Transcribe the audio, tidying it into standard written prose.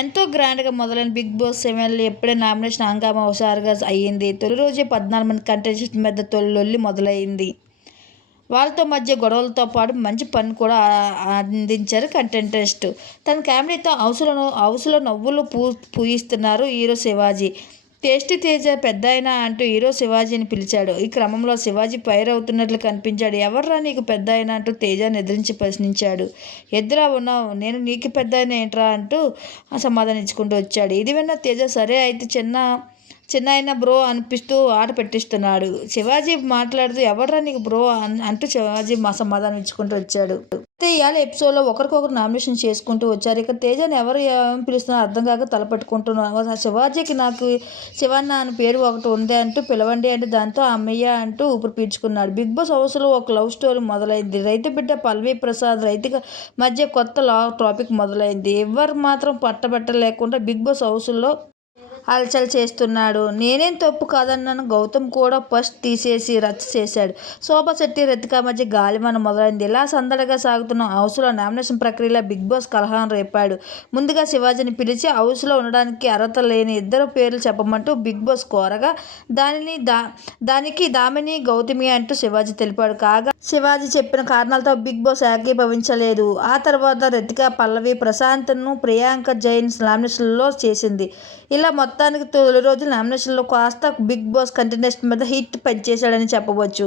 ఎంతో గ్రాండ్గా మొదలైన బిగ్ బాస్ 7 ఎప్పుడే నామినేషన్ హంగామా హుషారుగా అయ్యింది. తొలి రోజే 14 మంది కంటెస్టెంట్స్ మధ్య తొలి లొల్లి మొదలైంది. వాళ్ళతో మధ్య గొడవలతో పాటు మంచి పని కూడా అందించారు కంటెస్టెంట్స్. తన కామెడీతో హౌస్లో నవ్వులు పూయిస్తున్నారు హీరో శివాజీ. టేస్టీ తేజ పెద్దాయన అంటూ హీరో శివాజీని పిలిచాడు. ఈ క్రమంలో శివాజీ ఫైర్ అవుతున్నట్లు కనిపించాడు. ఎవర్రా నీకు పెద్దాయన అంటూ తేజాన్ని ఎదిరించి ప్రశ్నించాడు. ఎద్దులా ఉన్నావు, నేను నీకు పెద్దాయన ఏంట్రా అంటూ సమాధానం ఇచ్చుకుంటూ వచ్చాడు. ఇది విన్న తేజ సరే అయితే చిన్నాయన బ్రో అనిపిస్తూ ఆట పెట్టిస్తున్నాడు. శివాజీ మాట్లాడుతూ ఎవర్రా నీకు బ్రో అంటూ శివాజీ సమాధానం ఇచ్చుకుంటూ వచ్చాడు. అయితే ఇవాళ ఎపిసోడ్లో ఒకరికొకరు నామినేషన్ చేసుకుంటూ వచ్చారు. ఇక తేజని ఎవరు ఏం పిలుస్తున్నారో అర్థం కాక తలపట్టుకుంటున్నారు. శివాజీకి నాకు శివన్న అని పేరు ఒకటి ఉంది అంటూ పిలవండి అంటే దాంతో అమ్మయ్య అంటూ ఊపిరి పీల్చుకున్నాడు. బిగ్ బాస్ హౌస్లో ఒక లవ్ స్టోరీ మొదలైంది. రైతు బిడ్డ పల్లవి ప్రసాద్ రైతుగా మధ్య కొత్త టాపిక్ మొదలైంది. ఎవరు మాత్రం పట్టబట్టలేకుండా బిగ్ బాస్ హౌస్లో హల్చల్ చేస్తున్నాడు. నేనేం తప్పు కాదన్నాను. గౌతమ్ కూడా ఫస్ట్ తీసేసి రచ్చ చేశాడు. శోభా శెట్టి రతిక మధ్య గాలివాన మొదలైంది. ఇలా సందడిగా సాగుతున్న హౌస్లో నామినేషన్ ప్రక్రియలో బిగ్ బాస్ కలహం రేపాడు. ముందుగా శివాజీని పిలిచి హౌస్లో ఉండడానికి అర్హత లేని ఇద్దరు పేర్లు చెప్పమంటూ బిగ్ బాస్ కోరగా దానికి దామిని గౌతమి అంటూ శివాజీ తెలిపాడు. కాగా శివాజీ చెప్పిన కారణాలతో బిగ్ బాస్ ఏకీభవించలేదు. ఆ తర్వాత రతిక పల్లవి ప్రశాంత్ను ప్రియాంక జైన్ నామినేషన్లో చేసింది. ఇలా మొత్తానికి తొలి రోజు నామినేషన్లో కాస్త బిగ్ బాస్ కంటెస్టెంట్స్ మీద హిట్ పనిచేశాడని చెప్పవచ్చు.